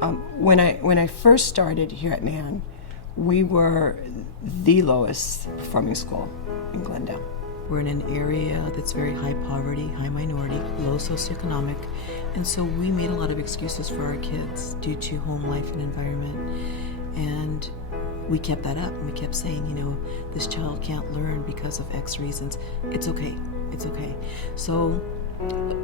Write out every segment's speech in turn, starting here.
When I first started here at Man, we were the lowest performing school in Glendale. We're in an area that's very high poverty, high minority, low socioeconomic, and so we made a lot of excuses for our kids due to home life and environment. And we kept that up. We kept saying, this child can't learn because of X reasons. It's okay. It's okay. So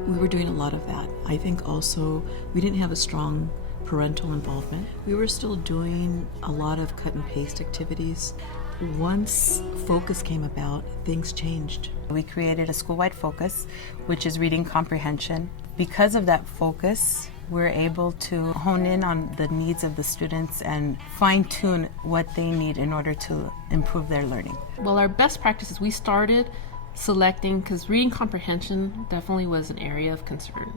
we were doing a lot of that. I think also we didn't have a strong parental involvement. We were still doing a lot of cut and paste activities. Once focus came about, things changed. We created a school-wide focus, which is reading comprehension. Because of that focus, we're able to hone in on the needs of the students and fine-tune what they need in order to improve their learning. Well, our best practices, we started selecting, because reading comprehension definitely was an area of concern.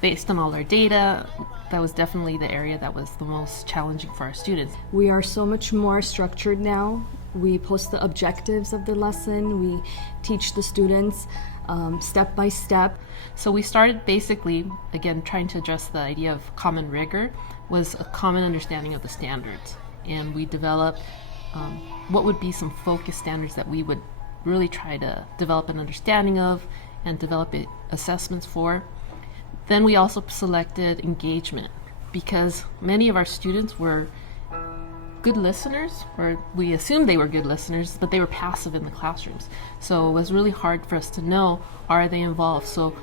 Based on all our data, that was definitely the area that was the most challenging for our students. We are so much more structured now. We post the objectives of the lesson. We teach the students step by step. So we started basically, again, trying to address the idea of common rigor, was a common understanding of the standards. And we developed what would be some focus standards that we would really try to develop an understanding of and develop assessments for. Then we also selected engagement, because many of our students were good listeners, or we assumed they were good listeners, but they were passive in the classrooms. So it was really hard for us to know, are they involved? So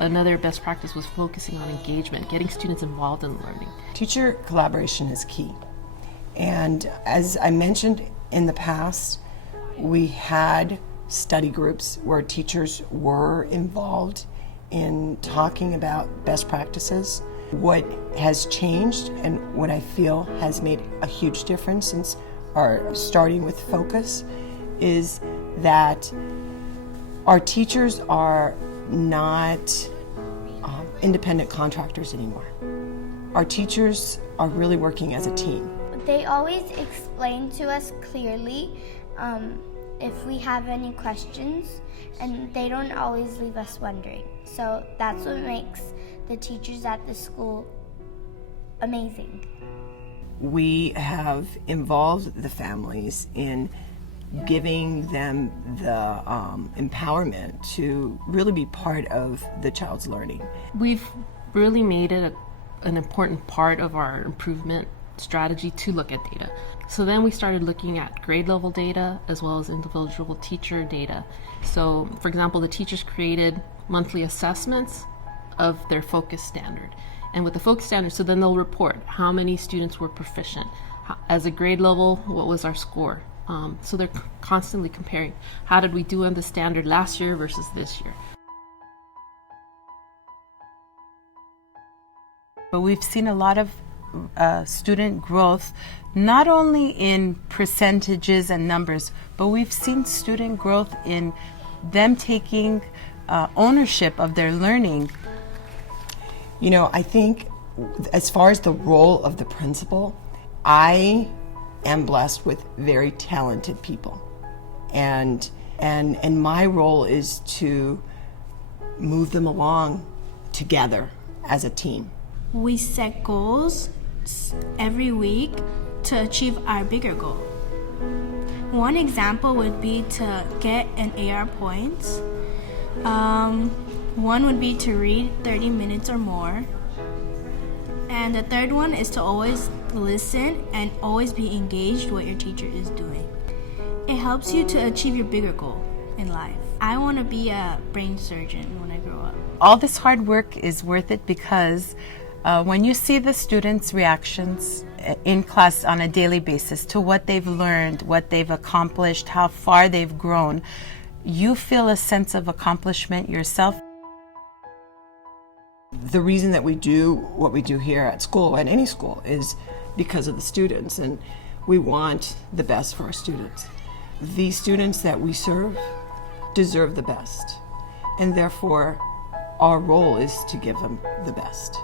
another best practice was focusing on engagement, getting students involved in learning. Teacher collaboration is key. And as I mentioned in the past, we had study groups where teachers were involved in talking about best practices. What has changed and what I feel has made a huge difference since our starting with focus is that our teachers are not independent contractors anymore. Our teachers are really working as a team. They always explain to us clearly if we have any questions, and they don't always leave us wondering. So that's what makes the teachers at the school amazing. We have involved the families in giving them the empowerment to really be part of the child's learning. We've really made it an important part of our improvement strategy to look at data. So then we started looking at grade level data as well as individual teacher data. So for example, the teachers created monthly assessments of their focus standard. And with the focus standard, so then they'll report how many students were proficient. As a grade level, what was our score? So they're constantly comparing, how did we do on the standard last year versus this year? But we've seen a lot of student growth, not only in percentages and numbers, but we've seen student growth in them taking ownership of their learning. I think as far as the role of the principal, I am blessed with very talented people. And my role is to move them along together as a team. We set goals every week to achieve our bigger goal. One example would be to get an AR points. One would be to read 30 minutes or more. And the third one is to always listen and always be engaged what your teacher is doing. It helps you to achieve your bigger goal in life. I want to be a brain surgeon when I grow up. All this hard work is worth it because when you see the students' reactions in class on a daily basis to what they've learned, what they've accomplished, how far they've grown, you feel a sense of accomplishment yourself. The reason that we do what we do here at school, at any school, is because of the students, and we want the best for our students. The students that we serve deserve the best, and therefore our role is to give them the best.